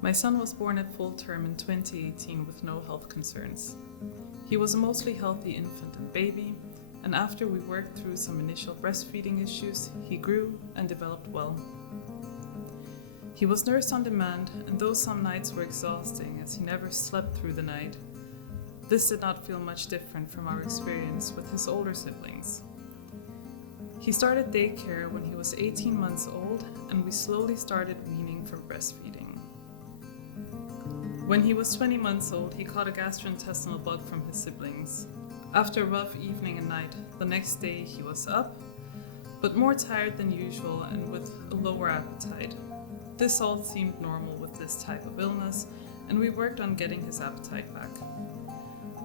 My son was born at full term in 2018 with no health concerns. He was a mostly healthy infant and baby, and after we worked through some initial breastfeeding issues, he grew and developed well. He was nursed on demand, and though some nights were exhausting as he never slept through the night, this did not feel much different from our experience with his older siblings. He started daycare when he was 18 months old, and we slowly started weaning from breastfeeding. When he was 20 months old, he caught a gastrointestinal bug from his siblings. After a rough evening and night, the next day he was up, but more tired than usual and with a lower appetite. This all seemed normal with this type of illness, and we worked on getting his appetite back.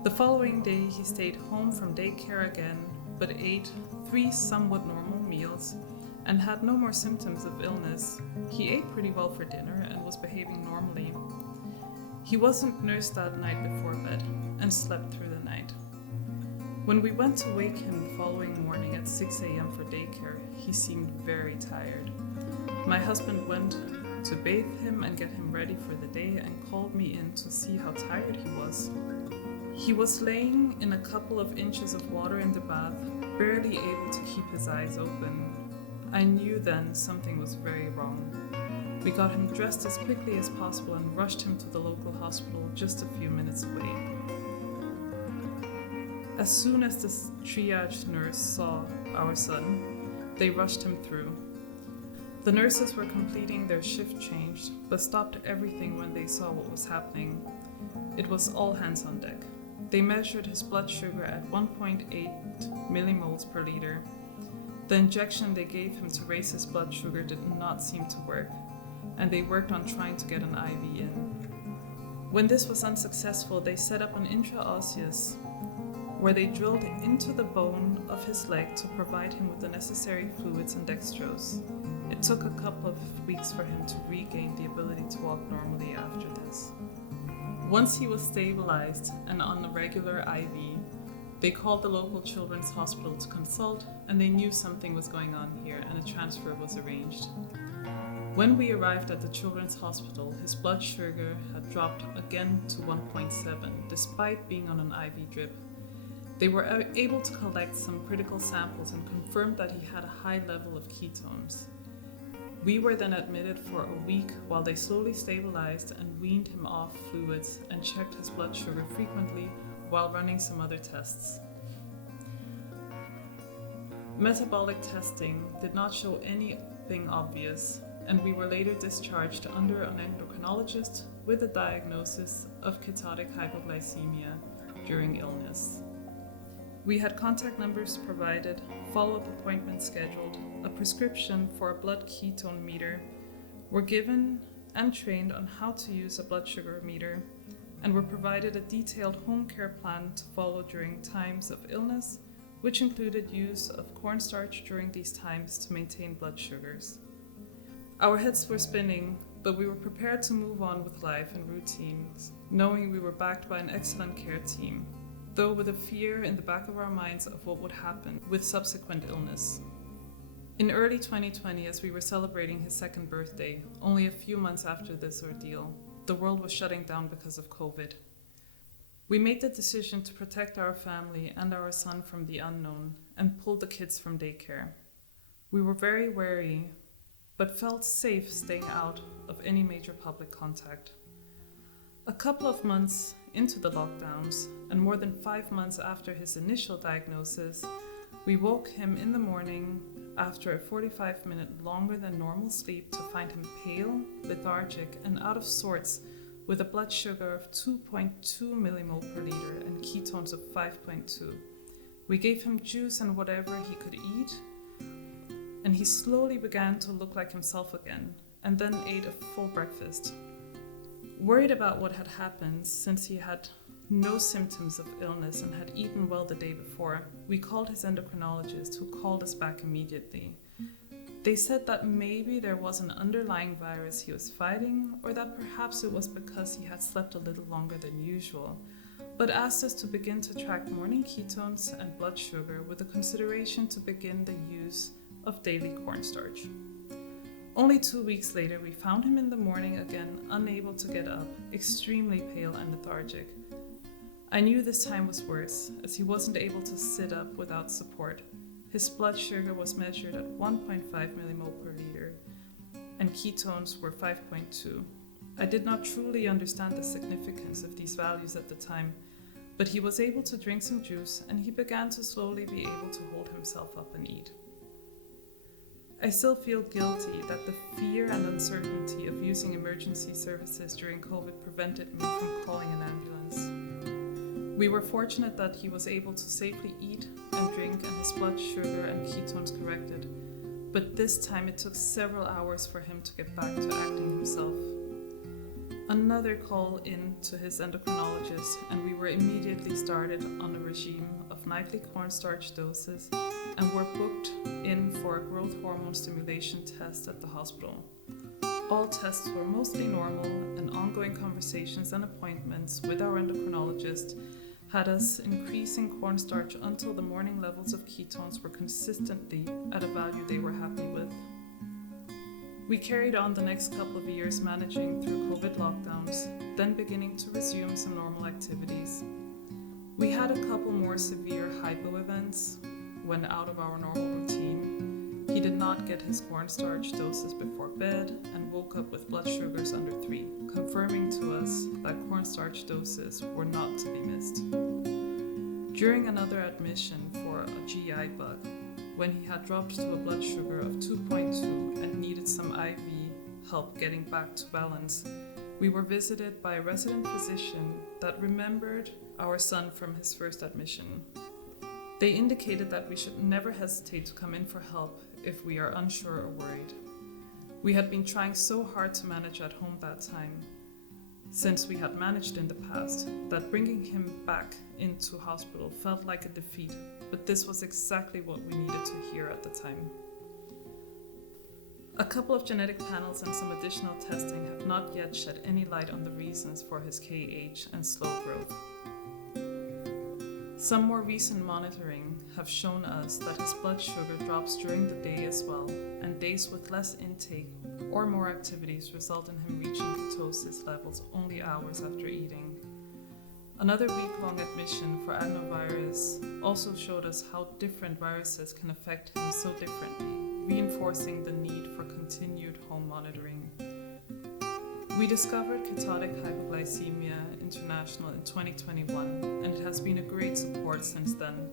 The following day, he stayed home from daycare again, but ate 3 somewhat normal meals and had no more symptoms of illness. He ate pretty well for dinner and was behaving normally. He wasn't nursed that night before bed and slept through the night. When we went to wake him the following morning at 6 a.m. for daycare, he seemed very tired. My husband went to bathe him and get him ready for the day and called me in to see how tired he was. He was laying in a couple of inches of water in the bath, barely able to keep his eyes open. I knew then something was very wrong. We got him dressed as quickly as possible and rushed him to the local hospital just a few minutes away. As soon as the triage nurse saw our son, they rushed him through. The nurses were completing their shift change, but stopped everything when they saw what was happening. It was all hands on deck. They measured his blood sugar at 1.8 millimoles per liter. The injection they gave him to raise his blood sugar did not seem to work, and they worked on trying to get an IV in. When this was unsuccessful, they set up an intraosseous, where they drilled into the bone of his leg to provide him with the necessary fluids and dextrose. It took a couple of weeks for him to regain the ability to walk normally after this. Once he was stabilized and on a regular IV, they called the local children's hospital to consult, and they knew something was going on here and a transfer was arranged. When we arrived at the children's hospital, his blood sugar had dropped again to 1.7 despite being on an IV drip. They were able to collect some critical samples and confirmed that he had a high level of ketones. We were then admitted for a week while they slowly stabilized and weaned him off fluids and checked his blood sugar frequently while running some other tests. Metabolic testing did not show anything obvious, and we were later discharged under an endocrinologist with a diagnosis of ketotic hypoglycemia during illness. We had contact numbers provided, follow-up appointments scheduled, a prescription for a blood ketone meter, were given and trained on how to use a blood sugar meter, and were provided a detailed home care plan to follow during times of illness, which included use of cornstarch during these times to maintain blood sugars. Our heads were spinning, but we were prepared to move on with life and routines, knowing we were backed by an excellent care team, though with a fear in the back of our minds of what would happen with subsequent illness. In early 2020, as we were celebrating his 2nd birthday, only a few months after this ordeal, the world was shutting down because of COVID. We made the decision to protect our family and our son from the unknown and pulled the kids from daycare. We were very wary, but felt safe staying out of any major public contact. A couple of months into the lockdowns, and more than 5 months after his initial diagnosis, we woke him in the morning after a 45-minute longer than normal sleep to find him pale, lethargic, and out of sorts with a blood sugar of 2.2 millimole per liter and ketones of 5.2. We gave him juice and whatever he could eat, and he slowly began to look like himself again, and then ate a full breakfast. Worried about what had happened, since he had no symptoms of illness and had eaten well the day before, we called his endocrinologist, who called us back immediately. They said that maybe there was an underlying virus he was fighting, or that perhaps it was because he had slept a little longer than usual, but asked us to begin to track morning ketones and blood sugar with a consideration to begin the use of daily cornstarch. Only 2 weeks later, we found him in the morning again, unable to get up, extremely pale and lethargic. I knew this time was worse, as he wasn't able to sit up without support. His blood sugar was measured at 1.5 millimole per liter, and ketones were 5.2. I did not truly understand the significance of these values at the time, but he was able to drink some juice and he began to slowly be able to hold himself up and eat. I still feel guilty that the fear and uncertainty of using emergency services during COVID prevented me from calling an ambulance. We were fortunate that he was able to safely eat and drink and his blood sugar and ketones corrected, but this time it took several hours for him to get back to acting himself. Another call in to his endocrinologist, and we were immediately started on a regime of nightly cornstarch doses and were booked in for a growth hormone stimulation test at the hospital. All tests were mostly normal, and ongoing conversations and appointments with our endocrinologist had us increasing cornstarch until the morning levels of ketones were consistently at a value they were happy with. We carried on the next couple of years managing through COVID lockdowns, then beginning to resume some normal activities. We had a couple more severe hypo events when out of our normal routine. He did not get his cornstarch doses before bed and woke up with blood sugars under 3, confirming to us that cornstarch doses were not to be missed. During another admission for a GI bug, when he had dropped to a blood sugar of 2.2 and needed some IV help getting back to balance, we were visited by a resident physician that remembered our son from his first admission. They indicated that we should never hesitate to come in for help if we are unsure or worried. We had been trying so hard to manage at home that time, since we had managed in the past, that bringing him back into hospital felt like a defeat, but this was exactly what we needed to hear at the time. A couple of genetic panels and some additional testing have not yet shed any light on the reasons for his KH and slow growth. Some more recent monitoring have shown us that his blood sugar drops during the day as well, and days with less intake or more activities result in him reaching ketosis levels only hours after eating. Another week-long admission for adenovirus also showed us how different viruses can affect him so differently, reinforcing the need for continued home monitoring. We discovered Ketotic Hypoglycemia International in 2021, and it has been a great support since then.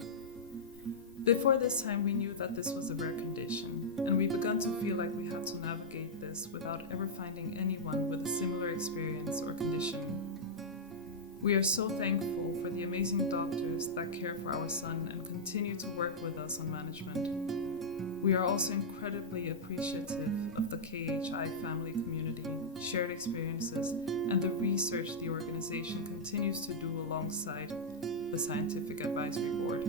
Before this time, we knew that this was a rare condition, and we began to feel like we had to navigate this without ever finding anyone with a similar experience or condition. We are so thankful for the amazing doctors that care for our son and continue to work with us on management. We are also incredibly appreciative of the KHI family community, shared experiences, and the research the organization continues to do alongside the Scientific Advisory Board.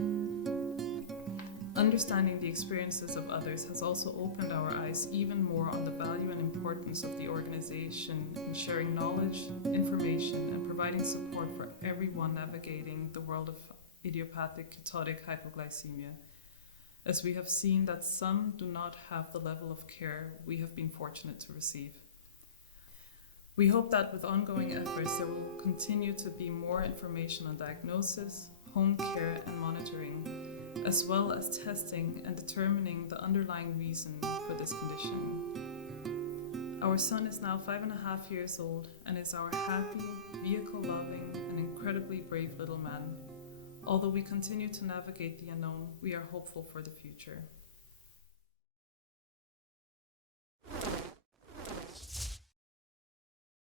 Understanding the experiences of others has also opened our eyes even more on the value and importance of the organization in sharing knowledge, information, and providing support for everyone navigating the world of idiopathic ketotic hypoglycemia, as we have seen that some do not have the level of care we have been fortunate to receive. We hope that with ongoing efforts there will continue to be more information on diagnosis, home care and monitoring, as well as testing and determining the underlying reason for this condition. Our son is now 5.5 years old and is our happy, vehicle-loving, and incredibly brave little man. Although we continue to navigate the unknown, we are hopeful for the future.